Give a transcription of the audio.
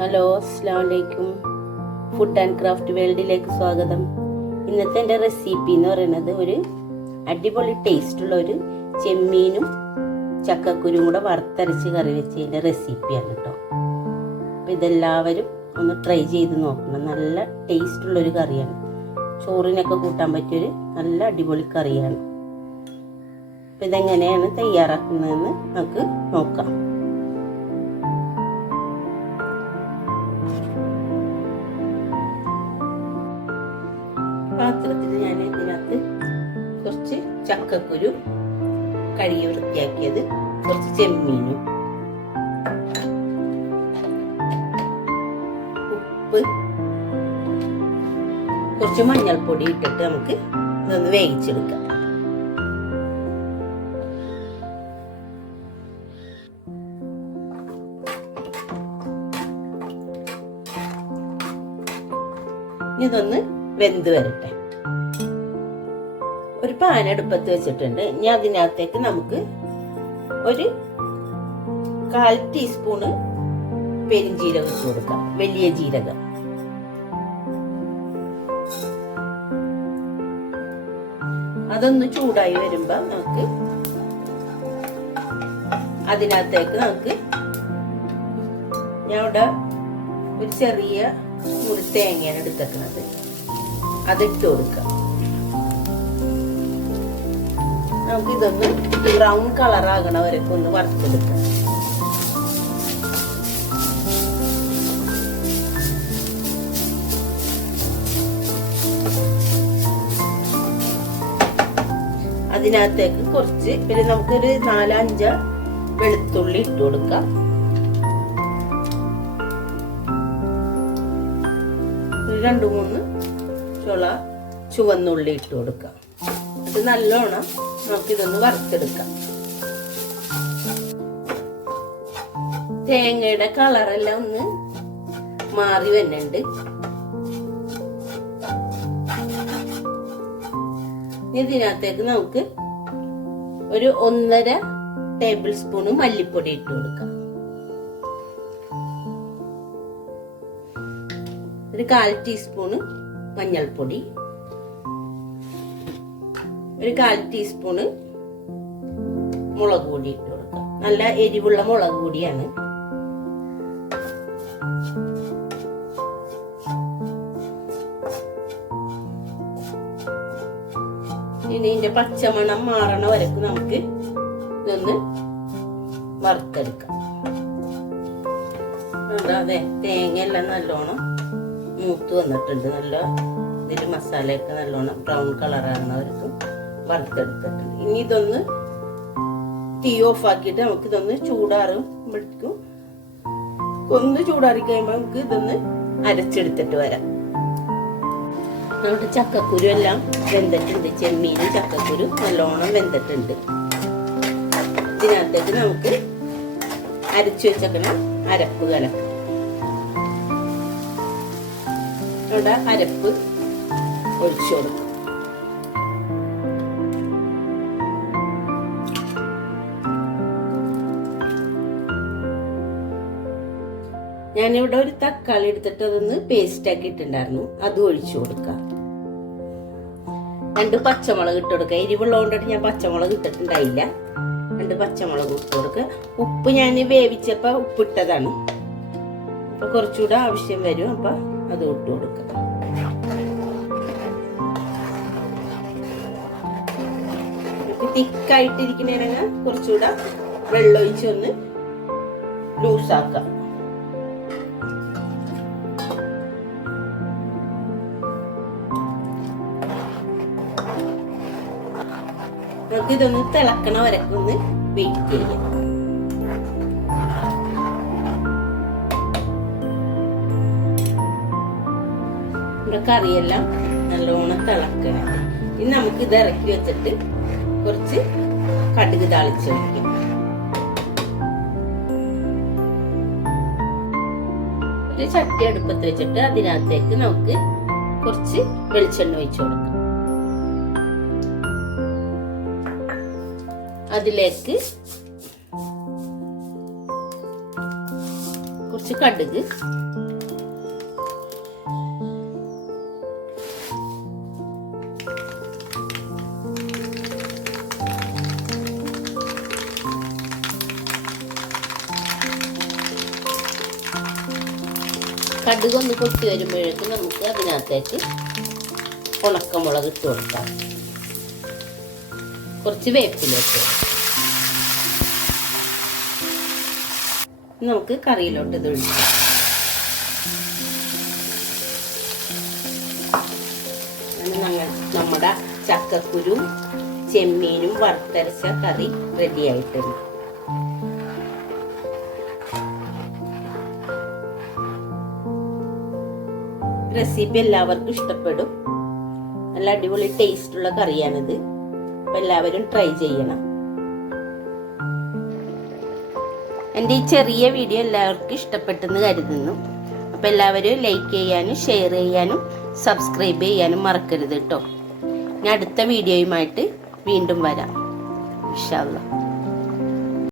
Hello, അസ്സലാമു അലൈക്കും. Food and craft വേൾഡിലേക്ക് സ്വാഗതം. ഇന്നത്തെ എൻ്റെ റെസിപ്പി എന്ന് പറയുന്നത് ഒരു അടിപൊളി ടേസ്റ്റുള്ള ഒരു ചെമ്മീനും ചക്കക്കുരും കൂടെ വറുത്തരച്ച് കറി വെച്ചതിൻ്റെ റെസിപ്പിയാണ് കേട്ടോ. അപ്പോൾ ഇതെല്ലാവരും ഒന്ന് ട്രൈ ചെയ്ത് നോക്കണം. നല്ല ടേസ്റ്റുള്ളൊരു കറിയാണ്. ചോറിനൊക്കെ കൂട്ടാൻ പറ്റിയൊരു നല്ല അടിപൊളി കറിയാണ്. അപ്പോൾ ഇതെങ്ങനെയാണ് തയ്യാറാക്കുന്നതെന്ന് നമുക്ക് നോക്കാം. പാത്രത്തിൽ ഞാൻ ഇതിനകത്ത് കുറച്ച് ചക്കക്കുരു കഴുകി വൃത്തിയാക്കിയത്, കുറച്ച് ചെമ്മീനും, ഉപ്പ്, കുറച്ച് മഞ്ഞൾപ്പൊടി ഇട്ടിട്ട് നമുക്ക് ഇതൊന്ന് വേവിച്ചെടുക്കാം. ഇതൊന്ന് വെന്ത് വരട്ടെ. ഒരു പാൻ അടുപ്പത്ത് വെച്ചിട്ടുണ്ട്. ഇനി അതിനകത്തേക്ക് നമുക്ക് ഒരു 1/4 ടീസ്പൂണ് പെരിഞ്ജീരകം ഇട്ട് കൊടുക്കാം, വലിയ ജീരകം. അതൊന്ന് ചൂടായി വരുമ്പോ നമുക്ക് അതിനകത്തേക്ക് ഞാൻ ഇവിടെ ഒരു ചെറിയ മുറി തേങ്ങയാണ് എടുത്തേക്കുന്നത്, അതിട്ട് കൊടുക്കാം. നമുക്ക് ഇതൊന്ന് ബ്രൗൺ കളറാകണ വരെയൊക്കെ ഒന്ന് വറുത്തെടുക്കാം. അതിനകത്തേക്ക് കുറച്ച് പിന്നെ നമുക്കൊരു 4-5 വെളുത്തുള്ളി ഇട്ട് കൊടുക്കാം. ഒരു 2-3 ചുള ചുവന്നുള്ളി ഇട്ട് കൊടുക്കാം. അത് നല്ലോണം നമുക്കിതൊന്ന് വറുത്തെടുക്കാം. തേങ്ങയുടെ കളറെല്ലാം ഒന്ന് മാറി വരുന്നുണ്ട്. ഇതിനകത്തേക്ക് നമുക്ക് ഒരു 1.5 ടേബിൾ സ്പൂണ് മല്ലിപ്പൊടി ഇട്ട് കൊടുക്കാം. ഒരു 1/4 ടീസ്പൂണ് മഞ്ഞൾപ്പൊടി, ഒരു 1/4 ടീസ്പൂണ് മുളക് പൊടി ഇട്ട് കൊടുക്കാം. നല്ല എരിവുള്ള മുളക് പൊടിയാണ്. ഇനി ഇതിന്റെ പച്ചമണം മാറണ വരക്ക് നമുക്ക് ഇതൊന്ന് വറുത്തെടുക്കാം. അതെ, തേങ്ങ എല്ലാം നല്ലോണം മൂത്ത് വന്നിട്ടുണ്ട്. നല്ല ഇതിൽ മസാലയൊക്കെ നല്ലോണം ബ്രൗൺ കളറാകുന്നവർക്ക് വറുത്തെടുത്തിട്ടുണ്ട്. ഇനി ഇതൊന്ന് തീ ഓഫ് ആക്കിയിട്ട് നമുക്ക് ഇതൊന്ന് ചൂടാറുമ്പോഴേക്കും ഒന്ന് ചൂടാറി കഴിയുമ്പോൾ നമുക്ക് ഇതൊന്ന് അരച്ചെടുത്തിട്ട് വരാം. നമ്മുടെ ചക്കക്കുരു എല്ലാം വെന്തിട്ടുണ്ട്. ചെമ്മീനും ചക്കക്കുരു നല്ലോണം വെന്തിട്ടുണ്ട്. ഇതിനകത്തേക്ക് നമുക്ക് അരച്ചു വെച്ചേക്കണ അരപ്പ് കലക്കാം. ഇവിടെ അരപ്പ് ഒഴിച്ചു കൊടുക്കും. ഞാനിവിടെ ഒരു തക്കാളി എടുത്തിട്ട് അതൊന്ന് പേസ്റ്റ് ആക്കി ഇട്ടുണ്ടായിരുന്നു, അത് ഒഴിച്ചു കൊടുക്കാം. 2 പച്ചമുളക് ഇട്ട് കൊടുക്കുക. എരിവുള്ളതുകൊണ്ടിട്ട് ഞാൻ പച്ചമുളക് ഇട്ടിട്ടുണ്ടായില്ല. 2 പച്ചമുളക് ഇട്ട് കൊടുക്കുക. ഉപ്പ് ഞാൻ വേവിച്ചപ്പോ ഉപ്പിട്ടതാണ്. അപ്പൊ കുറച്ചുകൂടെ ആവശ്യം വരും. അപ്പൊ അത് ഇട്ട് കൊടുക്കുക. തിക്കായിട്ടിരിക്കുന്നതിന് കുറച്ചുകൂടെ വെള്ളം ഒഴിച്ചൊന്ന് ലൂസാക്കാം. നമുക്ക് ഇതൊന്ന് തിളക്കണ വരക്ക് ഒന്ന് വെയിറ്റ് ചെയ്യാം. നമ്മുടെ കറിയെല്ലാം നല്ലോണം തിളക്കണം. ഇനി നമുക്ക് ഇത് ഇറക്കി വെച്ചിട്ട് കുറച്ച് കടുക് താളിച്ച് വയ്ക്കാം. ഒരു ചട്ടി അടുപ്പത്ത് വെച്ചിട്ട് അതിനകത്തേക്ക് നമുക്ക് കുറച്ച് വെളിച്ചെണ്ണ ഒഴിച്ചു കൊടുക്കാം. അതിലേക്ക് കുറച്ച് കടുക്, കടുക് ഒന്ന് പൊട്ടി വരുമ്പോഴേക്കും നമുക്ക് അതിനകത്തേക്ക് ഉണക്കമുളക് ഇട്ട് കൊടുക്കാം. കുറച്ച് വേപ്പിലേക്ക് നമുക്ക് കറിയിലോട്ട് ഇത് ഒഴിക്കാം. നമ്മുടെ ചക്കക്കുരും ചെമ്മീനും വറുത്തരച്ച കറി റെഡി ആയിട്ടുണ്ട്. റെസിപ്പി എല്ലാവർക്കും ഇഷ്ടപ്പെടും. നല്ല അടിപൊളി ടേസ്റ്റ് ഉള്ള കറിയാണിത്. അപ്പൊ എല്ലാവരും ട്രൈ ചെയ്യണം. എൻ്റെ ഈ ചെറിയ വീഡിയോ എല്ലാവർക്കും ഇഷ്ടപ്പെട്ടെന്ന് കരുതുന്നു. അപ്പൊ എല്ലാവരും ലൈക്ക് ചെയ്യാനും ഷെയർ ചെയ്യാനും സബ്സ്ക്രൈബ് ചെയ്യാനും മറക്കരുത് കേട്ടോ. ഞാൻ അടുത്ത വീഡിയോയുമായിട്ട് വീണ്ടും വരാം ഇൻഷാ അല്ലാഹ്.